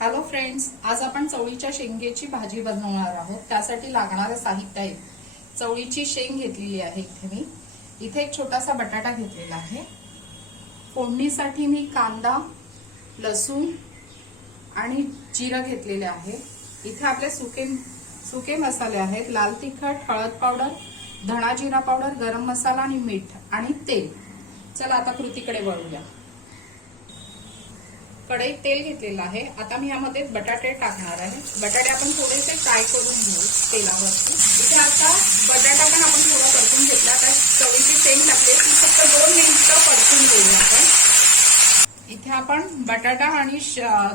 Hello friends, आज आपण चवळीच्या शेंगेची भाजी बनवणार आहोत। त्यासाठी लागणारे साहित्य आहे। चवळीची शेंग घेतलेली आहे इथे एक छोटासा बटाटा घेतलेला आहे। फोडणीसाठी मी कांदा, लसूण आणि जिरं घेतलेले आहे। इथे आपले सुके मसाले आहेत। लाल तिखट, हळद पावडर, धणा जिरा पावडर, गरम मसाला आणि मीठ आणि तेल। चला आता कृतीकडे वळूया। कढईत तेल घेतलेलं आहे। आता मी यामध्ये बटाटे टाकणार आहे। बटाटे आपण थोडेसे फ्राय करून घेऊ तेलावरती। इथे आता बटाटा पण आपण थोडा परतून घेतला। आता चवळीची शेंग टाकली ती फक्त 2 मिनिटं परतून घेऊया आपण। इथे आपण बटाटा आणि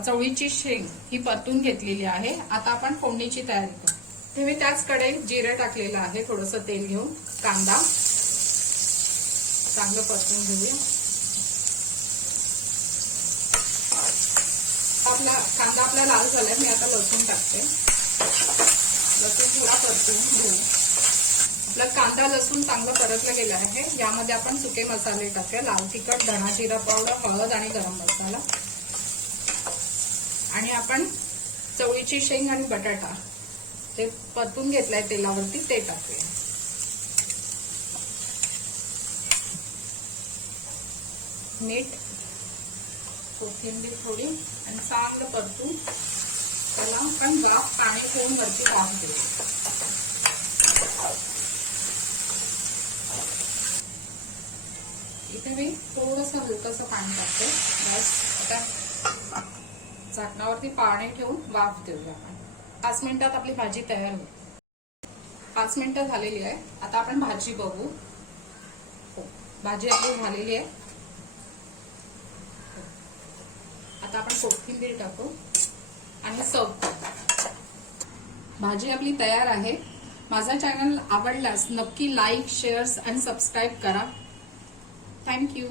चवळीची शेंग ही परतून घेतलेली आहे। आता आपण फोडणीची तयारी करू। इथे मी त्याच कढईत जिरे टाकलेलं आहे। थोडंसं तेल घेऊन कांदा चांगलं परतून घेऊया। कांदा आपला लाल झालाय। मी आता लसूण टाकते। लसूण थोडा परतून घेऊ। आपला कांदा लसूण चांगलं परतलं गेलं आहे। यामध्ये आपण सुके मसाले टाकूया। लाल तिखट, धणा जिरा पावडर, हळद आणि गरम मसाला आणि आपण चवळीची शेंग आणि बटाटा ते परतून घेतलाय तेलावरती ते टाकूया। मीठ, कोथिंबीर थोडी आणि चांगलं परतून त्याला आपण वाफ पाणी ठेवून वरती वाफ देऊ। इथे मी थोडंसं हलकंसं पाणी टाकते। बस आता झाकणावरती पाणी ठेवून वाफ देऊया आपण। 5 मिनिटात आपली भाजी तयार होईल। 5 मिनिटं झालेली आहे। आता आपण भाजी बघू। भाजी आपली झालेली आहे। आता आपण कोथिंबीर टाकू आणि सर्व करू। भाजी आपली तयार आहे। माझा चॅनल आवडल्यास नक्की लाईक, शेअर आणि सबस्क्राईब करा। थँक्यू।